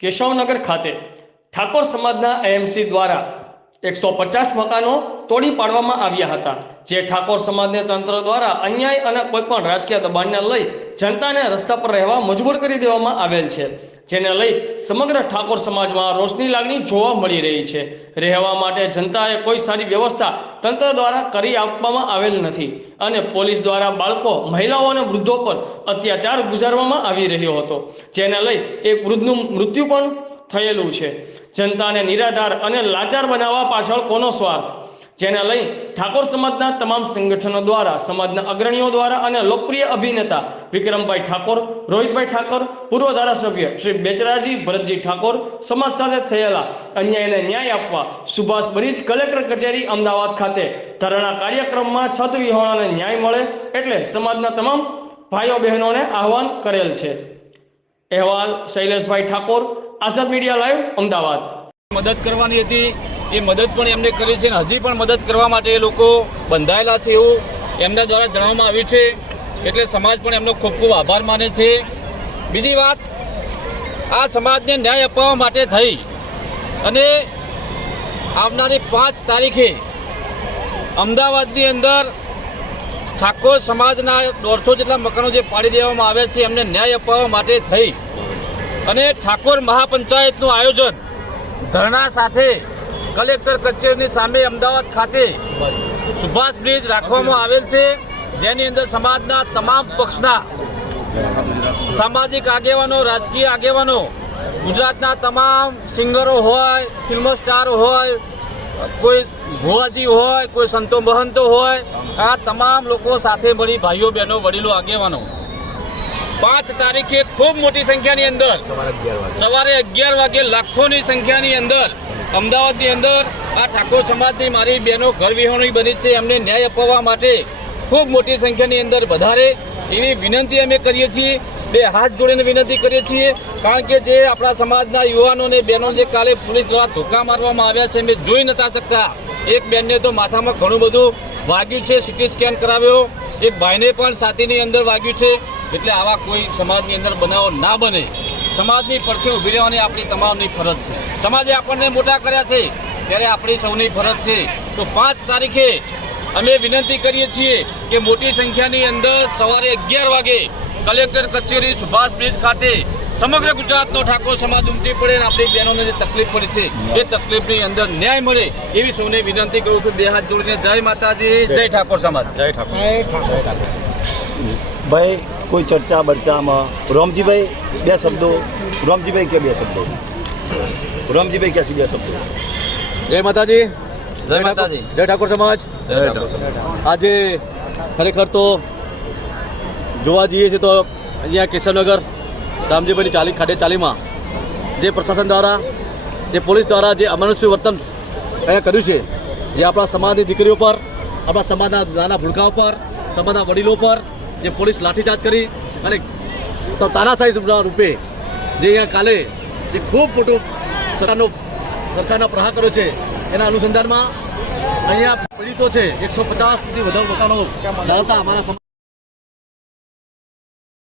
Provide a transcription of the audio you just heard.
કેશવનગર ખાતે ઠાકોર સમાજના એએમસી દ્વારા 150 મકાનો તોડી પાડવામાં આવ્યા હતા, જે ઠાકોર સમાજને તંત્ર દ્વારા અન્યાય અને કોઈપણ રાજકીય દબાણને લઈ જનતાને રસ્તા પર રહેવા મજબૂર કરી દેવામાં આવેલ છે, જેને લઈ સમગ્ર ઠાકોર સમાજમાં રોષની લાગણી જોવા મળી રહી છે। રહેવા માટે જનતાએ કોઈ સારી વ્યવસ્થા તંત્ર દ્વારા કરી આપવામાં આવેલ નથી અને પોલીસ દ્વારા બાળકો, મહિલાઓ અને વૃદ્ધો પર અત્યાચાર ગુજારવામાં આવી રહ્યો હતો, જેને લઈ એક વૃદ્ધનું મૃત્યુ પણ થયેલું છે। જનતાને નિરાધાર અને લાચાર બનાવવા પાછળ કોનો સ્વાર્થ, જેને લઈ ઠાકોર સમાજના તમામ સંગઠનો દ્વારા, સમાજના અગ્રણીઓ દ્વારા અને લોકપ્રિય અભિનેતા વિક્રમભાઈ ઠાકોર, રોહિતભાઈ ઠાકોર, પૂર્વ ધારાસભ્ય શ્રી બેચરાજી ભરતજી ઠાકોર સમાજ સાથે થયેલા અન્યાયને ન્યાય આપવા સુભાષ બ્રિજ કલેક્ટર કચેરી અમદાવાદ ખાતે ધરણા કાર્યક્રમમાં છત વિહોણાને ન્યાય મળે એટલે સમાજના તમામ ભાઈઓ બહેનોને આહવાન કરેલ છે। અહેવાલ શૈલેષભાઈ ઠાકોર, આઝાદ મીડિયા લાઈવ, અમદાવાદ। મદદ કરવાની હતી એ મદદ પણ એમને કરી છે અને હજી પણ મદદ કરવા માટે એ લોકો બંધાયેલા છે એવું એમના દ્વારા જણાવવામાં આવ્યું છે, એટલે સમાજ પણ એમનો ખૂબ ખૂબ આભાર માને છે। બીજી વાત, આ સમાજને ન્યાય અપાવવા માટે થઈ અને આવનારી 5 તારીખે અમદાવાદની અંદર ઠાકોર સમાજના 150 જેટલા મકાનો જે પાડી દેવામાં આવ્યા છે એમને ન્યાય અપાવવા માટે થઈ અને ઠાકોર મહાપંચાયતનું આયોજન ધરણા સાથે કલેક્ટર કચેરીની સામે અમદાવાદ ખાતે સુભાષ બ્રિજ રાખવામાં આવેલ છે, જેની અંદર સમાજના તમામ પક્ષના સામાજિક આગેવાનો, રાજકીય આગેવાનો, ગુજરાતના તમામ સિંગરો હોય, ફિલ્મ સ્ટાર હોય, કોઈ ભુવાજી હોય, કોઈ સંતો મહંતો હોય, આ તમામ લોકો સાથે મળી, ભાઈઓ બહેનો, વડીલો, આગેવાનો 5 તારીખે ખૂબ મોટી સંખ્યાની અંદર સવારે 11 વાગે લાખોની સંખ્યાની અંદર અમદાવાદની અંદર આ ઠાકોર સમાજની મારી બહેનો ઘર વિહોણી બની છે, એમને ન્યાય અપાવવા માટે ખૂબ મોટી સંખ્યાની અંદર વધારે એવી વિનંતી અમે કરીએ છીએ। 2 હાથ જોડીને વિનંતી કરીએ છીએ, કારણ કે જે આપણા સમાજના યુવાનોને, બહેનો જે કાલે પોલીસ દ્વારા ધોકા મારવામાં આવ્યા છે, અમે જોઈ નતા શકતા। એક બેનને તો માથામાં ઘણું બધું વાગ્યું છે, સિટી સ્કેન કરાવ્યો, એક ભાઈને પણ છાતીની અંદર વાગ્યું છે, એટલે આવા કોઈ સમાજની અંદર બનાવો ના બને, સમાજની પડખે ઊભી રહેવાની આપણી તમામની ફરજ છે। સમાજે આપણને મોટા કર્યા છે ત્યારે આપણી સૌની ફરજ છે। તો 5 તારીખે અમે વિનંતી કરીએ છીએ કે મોટી સંખ્યાની અંદર સવારે 11 વાગે કલેક્ટર કચેરી સુભાષ બ્રિજ ખાતે સમગ્ર ગુજરાતનો ઠાકોર સમાજ ઉમટી પડે અને આપણી બહેનોને જે તકલીફ પડી છે એ તકલીફની અંદર ન્યાય મળે એવી સૌને વિનંતી કરું છું। 2 હાથ જોડીને જય માતાજી, જય ઠાકોર સમાજ, જય ઠાકોર। ભાઈ કોઈ ચર્ચા બર્ચામાં રામજીભાઈ 2 શબ્દો, રામજીભાઈ કે 2 શબ્દો, રામજીભાઈ ક્યાં 2 શબ્દો। જય માતાજી, જય માતાજી, જય ઠાકોર સમાજ, જય ઠાકોર સમાજ। આજે ખરેખર તો જોવા જઈએ છીએ તો અહીંયા કેશવનગર રામજીભાઈની ખાતે ચાલીમાં જે પ્રશાસન દ્વારા, જે પોલીસ દ્વારા જે અમાનુષી વર્તન અહીંયા કર્યું છે, જે આપણા સમાજની દીકરીઓ પર, આપણા સમાજના નાના ભૂલકાઓ પર, સમાજના વડીલો પર જે પોલીસ લાઠીચાર્જ કરી અને તાનાશાહી રૂપે જે અહીંયા કાલે જે ખૂબ મોટું સરકારનો પ્રહાર કર્યો છે, એના અનુસંધાનમાં અહીંયા પીડિતો છે 150થી વધુ મકાનો ધરાવતા અમારા